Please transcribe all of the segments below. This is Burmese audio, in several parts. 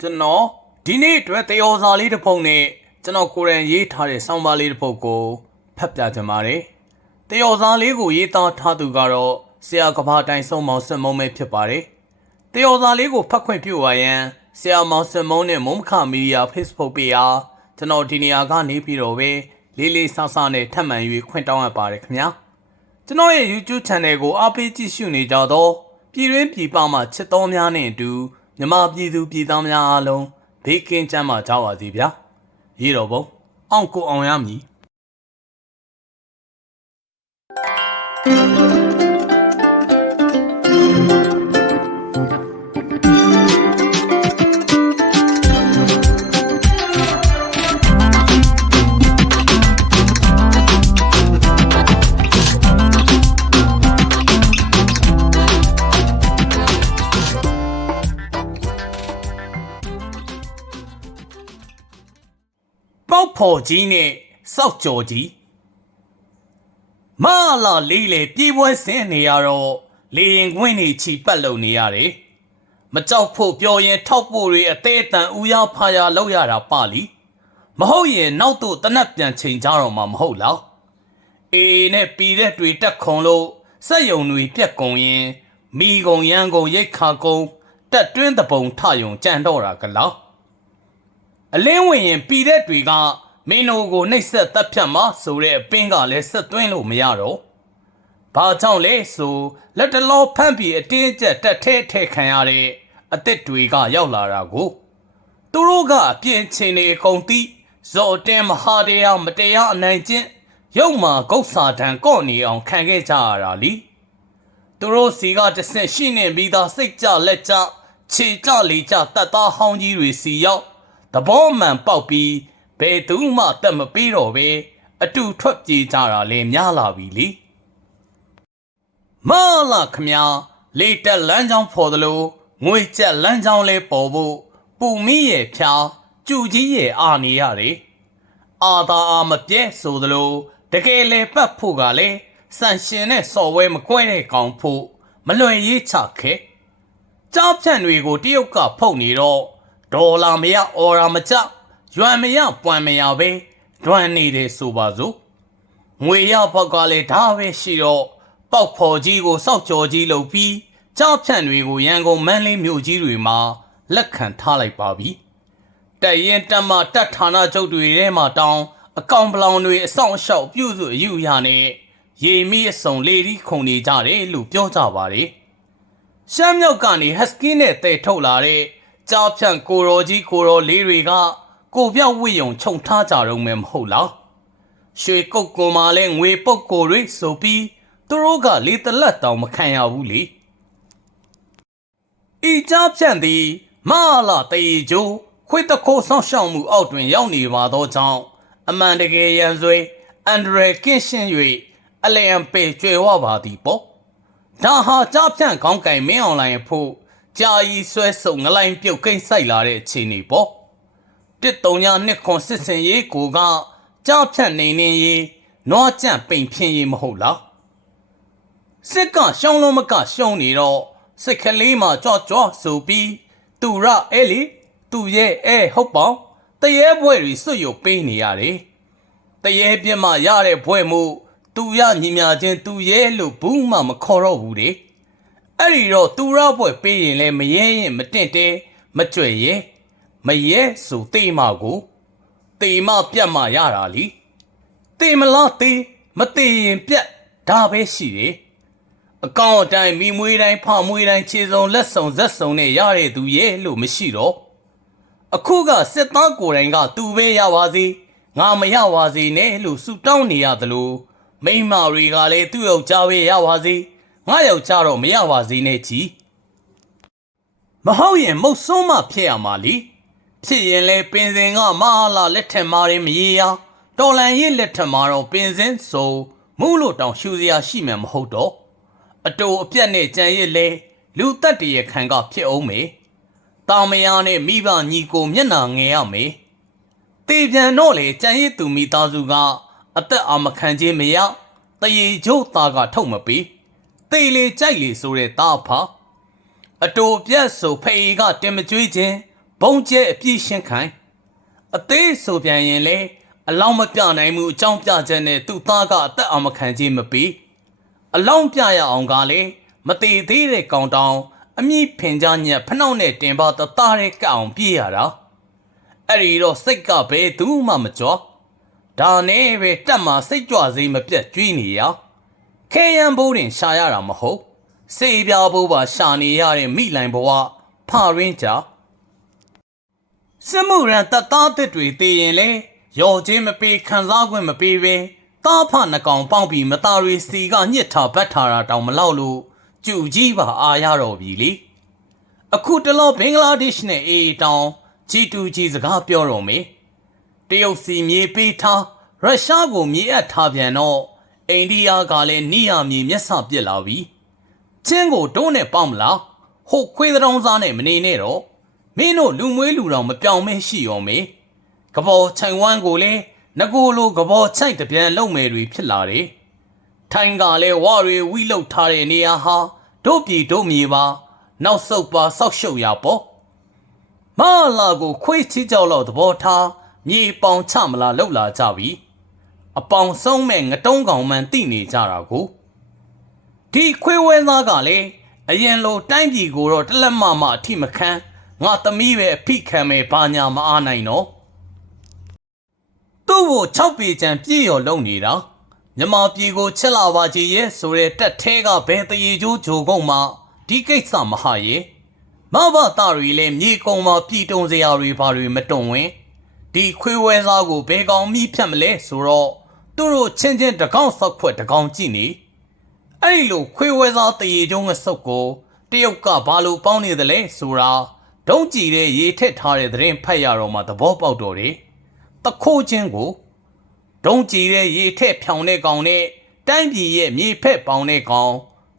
ကျွန်တော်ဒီနေ့အတွက်တယောစာလေးတစ်ပုဒ်နဲ့ကျွန်တော်ကိုယ်တိုင်ရေးထားတဲ့ဆောင်းပါးလေးတစ်ပုဒ်ကိုဖတ်ပြချင်ပါတယ်။တယောစာလေးကိုရေးသားထားသူကတော့ဆရာကဘာတိုင်ဆုံးမောင်စင်မုံပဲဖြစ်ပါတယ်။တယောစာလေးကိုဖတ်ခွင့်ပြုပါရန်ဆရာမောင်စင်မုံနဲ့မုံခမီဒီယာ Facebook ပေအားကျွန်တော်ဒီနေရာကနေပြီးတော့ပဲလေးလေးဆဆနဲ့ထပ်မံ၍ခွင့်တောင်းအပ်ပါတယ်ခင်ဗျာ။ကျွန်တော်ရဲ့ YouTube Channel ကိုအားပေးကြည့်ရှုနေကြသောပြည်တွင်းပြည်ပမှချစ်တော်များနဲ့အတူ မြမပြည်သူပြည်သားများအားလုံးဘေးကင်းကြမ်းမှကြပါစေဗျာ။ရေတော်ဘုံအောင်ကိုအောင်ရမည် ဖော်ကြီးနဲ့စောက်ကြော်ကြီးမလာလေးလေပြေးပွဲဆင်းနေရတော့လေရင်ခွင်းနေချီပတ်လုံနေရတယ်မကြောက်ဖို့ပြောရင်ထောက်ဖို့တွေအသေးအတန်ဦးရဖာရလောက်ရတာပါလီမဟုတ်ရင်နောက်တော့တနက်ပြန်ချိန်ကြတော့မှမဟုတ်လားအေးအေးနဲ့ပြီးတဲ့တွေတက်ခုံလို့စက်ယုံတွေပြက်ကုန်ရင်မိကုံရန်ကုန်ရိတ်ခါကုန်တက်တွင်းတပုံထယုံကြံတော့တာကလားအလင်းဝင်ရင်ပီတဲ့တွေက မင်းတို့ကိုနှိပ်စက်တပ်ဖြတ်မှာဆိုတဲ့အပင်းကလည်းဆက်သွင်းလို့မရတော့ဘာကြောင့်လဲဆိုလက်တလောဖန့်ပြီးအတင်းအကျပ်တက်ထဲထဲခံရတဲ့အစ်စ်တွေကရောက်လာတာကိုသူတို့ကအပြင်းချင်းနေအကုန်သိဇော်တင်မဟာတရားမတရားအနိုင်ကျင့်ရုပ်မာဂုတ်စာတံကော့နေအောင်ခံခဲ့ကြရတာလीသူတို့စီကတစ်ဆင့်ရှိနေပြီးသားစိတ်ကြလက်ကြခြေကြလေကြတတ်သားဟောင်းကြီးတွေစီရောက်သဘောမှန်ပေါက်ပြီး ဘယ်သူမှတက်မပေးတော့ပဲအတူထွက်ပြေးကြတာလဲများလာပြီလေမလာခမညာလေတက်လမ်းကြောင်းဖော်သလိုငွေကြက်လမ်းကြောင်းလဲပေါ်ဖို့ပူမီရဲ့ဖြာကျူကြီးရဲ့အာနေရတယ်အာသာအာမပြဲဆိုသလိုတကယ်လေပတ်ဖို့ကလည်းစန်ရှင်နဲ့စော်ဝဲမကွဲတဲ့ကောင်ဖို့မလွယ်ရေးချခဲကြားဖြန့်တွေကိုတရုတ်ကဖုတ်နေတော့ဒေါ်လာမရအော်ရာမချ ရွမ်မရပွမ်မရပဲဒွမ်းနေတယ်ဆိုပါစို့ငွေရဖောက်ကလည်းဒါပဲရှိတော့ပေါက်ဖော်ကြီးကိုစောက်ကြော်ကြီးလုပ်ပြီးကြားဖြန့်တွေကိုရန်ကုန်မန်းလေးမြို့ကြီးတွေမှာလက်ခံထားလိုက်ပါပြီတရင်တက်မတက်ဌာနချုပ်တွေထဲမှာတောင်းအကောင်ပလောင်တွေအဆောင်အရှောက်ပြုစုအယူရနဲ့ရေမီအစုံလေဒီခုန်နေကြတယ်လို့ပြောကြပါတယ်ရှမ်းမြောက်ကနေဟက်စကင်းနဲ့တဲထုတ်လာတဲ့ကြားဖြန့်ကိုရောကြီးကိုရောလေးတွေက ကိုပြောက်ဝိယုံခြုံထားကြတော့မယ်မဟုတ်လားရွှေကုတ်ကွန်မာလဲငွေပုတ်ကိုတွေဆိုပြီးသူတို့ကလေတလက်တောင်မခံရဘူးလေဤကြားဖြန့်သည်မလာတေကျိုးခွေတခိုးဆောင်ရှောက်မှုအောက်တွင်ရောက်နေပါသောကြောင့်အမှန်တကယ်ရန်ဆွေအန်ဒရယ်ကင်းရှင်း၍အလျံပေကျွေဝပါသည်ပေါ့ဒါဟာကြားဖြန့်ခေါင်းကင်မင်းအွန်လိုင်းဖို့ကြာရီဆွဲစုံငလိုင်းပြုတ်ကိန်းဆိုင်လာတဲ့အခြေအနေပေါ့ တစ်တုံညာနှစ်ခွန်စစ်စင်ရေးကိုကကြားဖြန့်နေနေရေးနွားကြန့်ပိန်ဖြင်းရေးမဟုတ်လားစစ်ကရှောင်းလုံးမကရှုံးနေတော့စိတ်ကလေးမှာကြော့ကြော့ဆိုပြီးသူရအဲလီသူရဲ့အဲဟုတ်ပေါင်းတရေဘွဲတွေစွတ်ရုပ်ပေးနေရတယ်တရေပြင်းမှရတဲ့ဘွဲ့မှုသူရညီမြချင်းသူရဲလို့ဘူးမှမခေါ်တော့ဘူးလေအဲ့ဒီတော့သူရဘွဲ့ပေးရင်လည်းမရဲရင်မတင့်တဲမကြွယ်ရဲ မရဲဆိုတေးမကိုတေးမပြတ်မှရတာလीတေးမလားတေးမတေးရင်ပြတ်ဒါပဲရှိတယ်အကောင်အတိုင်းမိမွေးတိုင်းဖမွေးတိုင်းခြေစုံလက်စုံဇက်စုံနဲ့ရတဲ့သူရဲလို့မရှိတော့အခုကစစ်သားကိုယ်တိုင်ကသူပဲရပါစေငါမရပါစေနဲ့လို့ဆူတောင်းနေရသလိုမိန်းမတွေကလည်းသူ့ယောက်ျားပဲရပါစေငါယောက်ျားတော့မရပါစေနဲ့ကြီးမဟုတ်ရင်မုတ်ဆုံးမဖြစ်ရမှာလी ဖြစ်ရင်လဲပင်စင်ကမဟာလာလက်ထက်မာရင်မရေရတော်လန်ရဲ့လက်ထက်မာတော့ပင်စင်ဆိုမူလို့တောင်ရှူစရာရှိမှမဟုတ်တော့အတူအပြက်နဲ့ကြံရစ်လဲလူတက်တရခံကဖြစ်အောင်မေတာမယာနဲ့မိဘညီကိုမျက်နှာငယ်ရမယ်။တေပြန်တော့လေကြံရစ်သူမိသားစုကအသက်အာမခံခြင်းမရတရေကျိုးသားကထုတ်မပေးတေလေကြိုက်လေဆိုတဲ့သားဖာအတူပြတ်ဆိုဖေးကတင်မကျွေးခြင်း ဘုံကျဲအပြည့်ရှင်းခိုင်းအသေးဆိုပြန်ရင်လေအလောင်းမပြနိုင်မှုအကြောင်းပြချက်နဲ့သူ့သားကအသက်အောင်မခံခြင်းမပေးအလောင်းပြရအောင်ကလည်းမတည်သေးတဲ့ကောင်တောင်အမိဖင်ကြညက်ဖနှောက်နဲ့တင်ပါတသားတဲ့ကအောင်ပြေးရတာအဲ့ဒီတော့စိတ်ကဘယ်သူမှမကြောဒါနဲ့ပဲတက်မှာစိတ်ကြွစေးမပြတ်ကြွေးနေရခဲရန်ဘိုးတင်ရှာရတာမဟုတ်စေပြားဘိုးပါရှာနေရတဲ့မိလိုင်ဘဝဖရင်းကြ စမှုရန်တသားတစ်တွေတည်ရင်လေရော်ချင်းမပေးခံစားခွင့်မပေးပဲတားဖနှကောင်ပေါက်ပြီးမသားရီစီကညစ်ထားပတ်ထားတာတောင်မလောက်လို့ကျူကြီးပါအားရတော့ပြီလေအခုတလောဘင်္ဂလားဒေ့ရှ်နဲ့အေးတောင်ဂျီတူဂျီစကားပြောတော့မေတရုတ်စီမြေပေးထားရုရှားကိုမြေအပ်ထားပြန်တော့အိန္ဒိယကလည်းနီးရမြေမျက်စပစ်လာပြီချင်းကိုတုံးနဲ့ပေါက်မလားဟိုခွေးတောင်စားနဲ့မနေနဲ့တော့ မင်းတို့လူမွေးလူတော်မပြောင်းမဲရှိရောမေကဘောခြိုင်ဝမ်းကိုလည်းငကိုလိုကဘောချိုက်တပြန်လုံမယ်တွေဖြစ်လာတယ်ထိုင်းကလည်းဝါရီဝီလုတ်ထားတဲ့နေရာဟာတို့ပြည်တို့မြေပါနောက်ဆုတ်ပါဆောက်ရှုပ်ရပေါ့မလာကိုခွေးချီကြောက်လောက်သဘောထားမြေပေါင်ချမလားလှုပ်လာကြပြီအပေါင်ဆုံးမဲ့ငတုံးကောင်မှန်တိနေကြတာကိုဒီခွေးဝဲသားကလည်းအရင်လိုတိုင်းပြည်ကိုတော့တလက်မမအထိမခံ ငါသမီးပဲအဖိခံမယ်ဘာညာမအားနိုင်တော့သူ့ကို6ပေချံပြည့်ရော်လုံနေတာမြမပြည်ကိုချက်လာပါကြီးရဲ့ဆိုတဲ့တက်သေးကဘယ်တရေကျိုးဂျိုကုန်းမှာဒီကိစ္စမဟာရဲ့မဘတာရီလည်းမြေကုံမှာပြည်တုံစရာတွေဘာတွေမတုံဝင်ဒီခွေးဝဲစားကိုဘယ်ကောင်မိဖြတ်မလဲဆိုတော့သူတို့ချင်းချင်းတကောင်းဆောက်ခွက်တကောင်းကြည့်နေအဲ့ဒီလိုခွေးဝဲစားတရေကျုံးငဆုပ်ကိုတရုတ်ကဘာလို့ပေါင်းနေသလဲဆိုတာ ဒုံးကြည့်တဲ့ရေထက်ထားတဲ့သတင်းဖတ်ရတော့မှသဘောပေါက်တော့တယ်တခိုးချင်းကိုဒုံးကြည့်တဲ့ရေထက်ဖြောင်တဲ့ကောင်နဲ့တိုင်းပြည်ရဲ့မြေဖက်ပေါင်းတဲ့ကောင်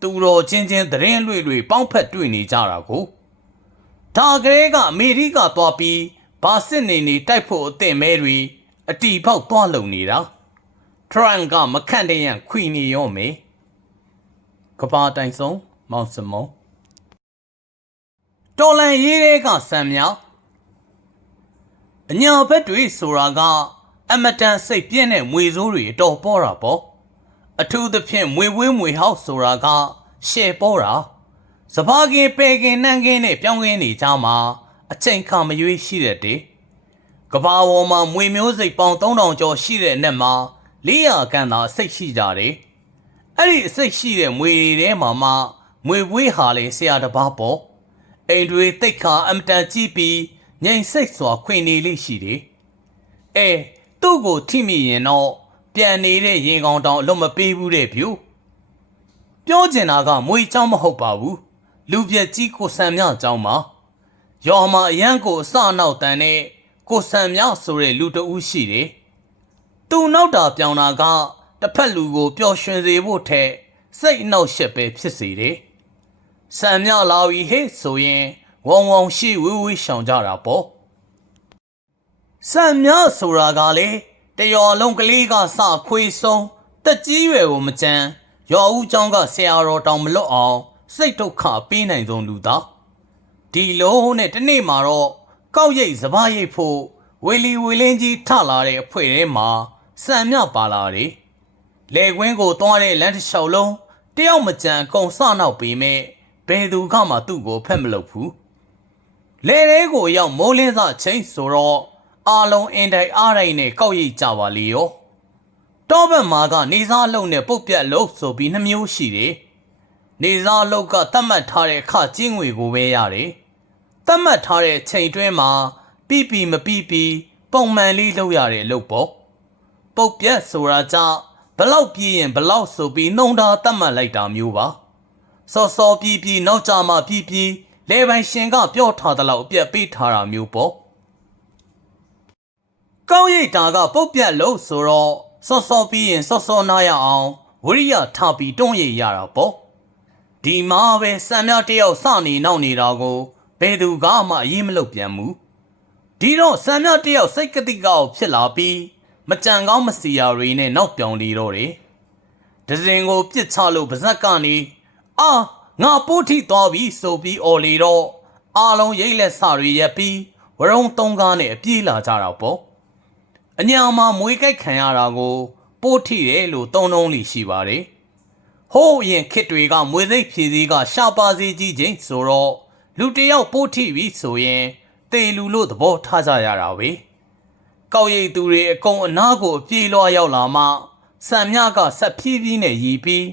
သူတော်ချင်းချင်းသတင်းလွေလွေပေါင်းဖက်တွေ့နေကြတာကိုဒါကလေးကအမေရိကသွားပြီးဘာစစ်နေနေတိုက်ဖို့အသင့်မဲတွေအတီပေါက်သွားလုံနေတာထရန့်ကမခန့်တဲ့ရန်ခွီနေရောမေကဘာတိုင်ဆုံးမောင်စမုံ တော်လန်ရေးတဲ့ကဆံမြောက်အညာဘက်တွေဆိုတာကအမတန်စိတ်ပြင်းတဲ့မွေဆိုးတွေအတော်ပေါ်တာပေါ့အထူးသဖြင့်မွေဝင်းမွေဟောက်ဆိုတာကရှယ်ပေါ်တာစပါးကင်ပေကင်နှန်းကင်းနဲ့ပြောင်းကင်းနေကြမှာအချိန်ခါမရွေးရှိတဲ့တေကဘာဝမှာမွေမျိုးစိတ်ပေါင်း3000ကျော်ရှိတဲ့နဲ့မှာ400ခန်းသာအစိတ်ရှိကြတယ်အဲ့ဒီအစိတ်ရှိတဲ့မွေတွေထဲမှာမှမွေပွေးဟာလေဆရာတစ်ပါးပေါ့ အိမ်တွေတိတ်ခါအမတန်ကြည့်ပြီးငြိမ်စိတ်စွာခွင်နေလိမ့်ရှိတယ်အဲသူ့ကိုထိမိရင်တော့ပြန်နေတဲ့ရင်ကောင်တောင်အလွတ်မပေးဘူးတဲ့ဗျူပြောချင်တာကမွေเจ้าမဟုတ်ပါဘူးလူပြက်ကြီးကိုဆံမြเจ้าမှာရော်မှာအရန်ကိုအစနောက်တန်နဲ့ကိုဆံမြဆိုတဲ့လူတဦးရှိတယ်သူနောက်တာပြောင်းတာကတစ်ဖက်လူကိုပျော်ရွှင်စေဖို့ထက်စိတ်နှောက်ရှက်ပဲဖြစ်စေတယ် ဆံမြလာပြီဟဲ့ဆိုရင်ဝုံဝုံရှိဝီဝီရှောင်ကြတာပေါ့ဆံမြဆိုတာကလေတရော်လုံးကလေးကစခွေဆုံးတက်ကြီးရွယ်ကိုမကြမ်းရော်ဦးเจ้าကဆရာတော်တောင်မလွတ်အောင်စိတ်ဒုက္ခပေးနိုင်ဆုံးလူသားဒီလုံးနဲ့တနေ့မှာတော့ကောက်ရိတ်စပားရိတ်ဖို့ဝေလီဝေလင်းကြီးထလာတဲ့အဖွဲထဲမှာစံမြပါလာတယ်လေကွင်းကိုသွားတဲ့လမ်းတစ်လျှောက်လုံးတယောက်မကြံအကုန်စနောက်ပေမဲ့ ဘယ်သူကမှသူ့ကိုဖက်မလုပ်ဘူးလေတဲကိုရောက်မိုးလင်းစချင်းဆိုတော့အာလုံးအင်တိုင်အားတိုင်းနဲ့ကောက်ရိတ်ကြပါလေရောတောဘက်မှာကနေစားလုံးနဲ့ပုတ်ပြက်လို့ဆိုပြီးနှမျိုးရှိတယ်နေစားလုတ်ကတတ်မှတ်ထားတဲ့အခကျင်းငွေကိုပဲရတယ်။တတ်မှတ်ထားတဲ့ချိန်တွင်းမှာပြီပြီမပြီပြီပုံမှန်လေးလုပ်ရတဲ့အလုပ်ပေါ့။ပုတ်ပြက်ဆိုတာကြဘလောက်ပြည့်ရင်ဘလောက်ဆိုပြီးနှုံတာတတ်မှတ်လိုက်တာမျိုးပါ။ စောစောပြီးပြီးနောက်ကြမှပြီးပြီးလေပိုင်ရှင်ကပြောထားသလောက်အပြက်ပေးထားတာမျိုးပေါ့။ကောင်းရိတ်တာကပုတ်ပြက်လို့ဆိုတော့စောစောပြီးရင်စောစောနားရအောင်ဝရိယထားပြီးတွန်းရိပ်ရတာပေါ့။ဒီမှာပဲစံမြတယောက်စနေနောက်နေတာကိုဘယ်သူကမှအရေးမလုပ်ပြန်ဘူးဒီတော့စံမြတယောက်စိတ်ကတိကောက်ဖြစ်လာပြီးမကြံကောင်းမစီယာတွေနဲ့နောက်ပြောင်နေတော့တယ်ဒဇင်ကိုပြစ်ချလို့ပါဇက်ကနေ အာငါပိုးထိသွားပြီဆိုပြီးအော်လေတော့အာလုံးရိတ်လက်စတွေရက်ပြီးဝရုံသုံးကားနဲ့အပြေးလာကြတာပေါ့အညာမှာမွေးကြိုက်ခံရတာကို ပိုးထိတယ်လို့သုံးနှုံးလိရှိပါတယ်ဟိုးအရင်ခစ်တွေကမွေစိတ်ဖြည်စည်းကရှာပါစီကြီးချင်းဆိုတော့လူတစ်ယောက်ပိုးထိပြီဆိုရင်တေလူလို့သဘောထားကြရတာပဲကောက်ရိတ်သူတွေအကုန်အနာကိုအပြေးလွှားရောက်လာမှစံမြကဆက်ဖြည်းဖြည်းနဲ့ရီပြီး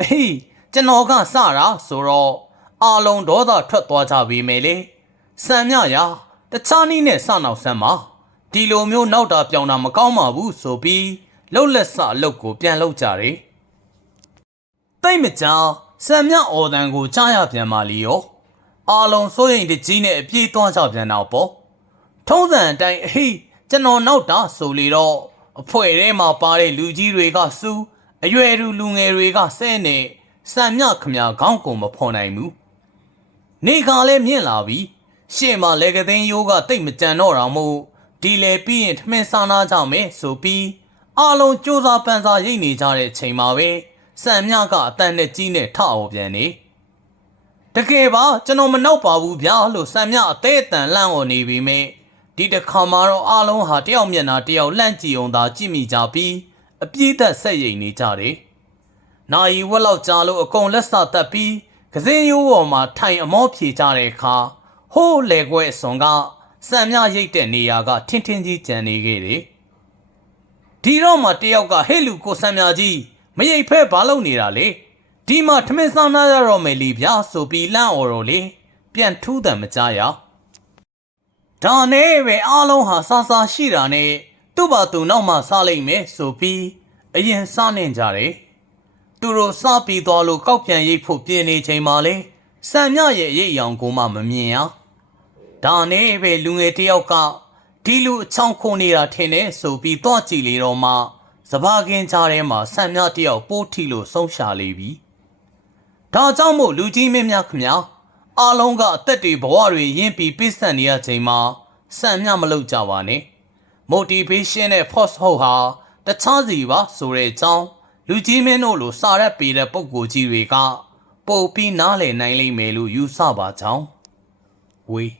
အေး ကျွန်တော်ကစတာဆိုတော့အာလုံးဒေါသထွက်သွားကြပြီမယ်လေစံမြရာတခြားနည်းနဲ့စနောက်ဆမ်းပါဒီလိုမျိုးနောက်တာပြောင်းတာမကောင်းပါဘူးဆိုပြီးလှုပ်လက်စအလုပ်ကိုပြန်လုပ်ကြတယ်တိတ်မကြောင်စံမြအော်တန်ကိုကြားရပြန်ပါလီရောအာလုံးစိုးရင်တကြီးနဲ့အပြေးသွားကြပြန်တော့ပေါ့ထုံးစံအတိုင်းအဟိကျွန်တော်နောက်တာဆိုလေတော့အဖွဲထဲမှာပါတဲ့လူကြီးတွေကစူးအရွယ်လူလူငယ်တွေကဆဲနေ စံမြခမခေါင်းကုန်မဖော်နိုင်ဘူးနေကလည်းမြင့်လာပြီရှေ့မှာလေကသိန်းရိုးကတိတ်မကြံတော့တာမို့ဒီလေပြီးရင်ထမင်းစားနာကြမယ်ဆိုပြီးအားလုံးစူးစားပန်းစားရိတ်နေကြတဲ့ချိန်မှာပဲစံမြကအတန်နဲ့ကြီးနဲ့ထအောင်ပြန်နေတကယ်ပါကျွန်တော်မနှောက်ပါဘူးဗျာလို့စံမြအသေးအတန်လှန့်ော်နေပြီမေဒီတစ်ခါမှာတော့အားလုံးဟာတယောက်မျက်နှာတယောက်လှန့်ကြည့်အောင်သာကြည့်မိကြပြီးအပြည့်သက်ဆက်ရိတ်နေကြတယ်။ နာယီဝက်လောက်ကြာလို့အကုန်လက်စတက်ပြီးကစင်းရိုးပေါ်မှာထိုင်အမောဖြေကြတဲ့အခါဟိုးလေခွဲအစွန်ကစံမြရိတ်တဲ့နေရာကထင်းထင်းကြီးကြံနေခဲ့တယ်။ဒီတော့မှတယောက်ကဟဲ့လူကိုစံမြကြီးမရိတ်ဖဲဘာလုပ်နေတာလဲ။ဒီမှာထမင်းစားနာရတော့မယ်လီဗျာဆိုပြီးလန့်អော်တော့လေပြန်ထူးတယ်မကြားရ။ဒါနဲ့ပဲအားလုံးဟာစားစားရှိတာနဲ့သူ့ဘာသူနောက်မှစားလိုက်မယ်ဆိုပြီးအရင်စားနေကြတယ်။ သူတို့စားပြီးသွားလို့ကောက်ပြန်ရိတ်ဖို့ပြင်နေချိန်မှာလေစံမြရဲ့ရိတ်ရောင်ကိုမှမမြင်ရ။ဒါနဲ့ပဲလူငယ်တယောက်ကဒီလူအချောင်းခုန်နေတာထင်တယ်ဆိုပြီးသွားကြည့်လေတော့မှစဘာကင်းကြားထဲမှာစံမြတယောက်ပိုးထီလို့ဆုံးရှာလေပြီ။ဒါကြောင့်မို့လူကြီးမင်းများခမညာအားလုံးကအသက်တွေဘဝတွေရင်းပြီးပြည့်စက်နေရချိန်မှာစံမြမလုပ်ကြပါနဲ့။ motivation နဲ့ force ဟုတ်ဟာတခြားစီပါဆိုတဲ့အကြောင်း လူကြီးမင်းတို့လိုစာရက်ပေးတဲ့ပုံကိုကြီးတွေကပို့ပြီးနားလည်နိုင်လိမ့်မယ်လို့ယူဆပါကြောင်းဝေး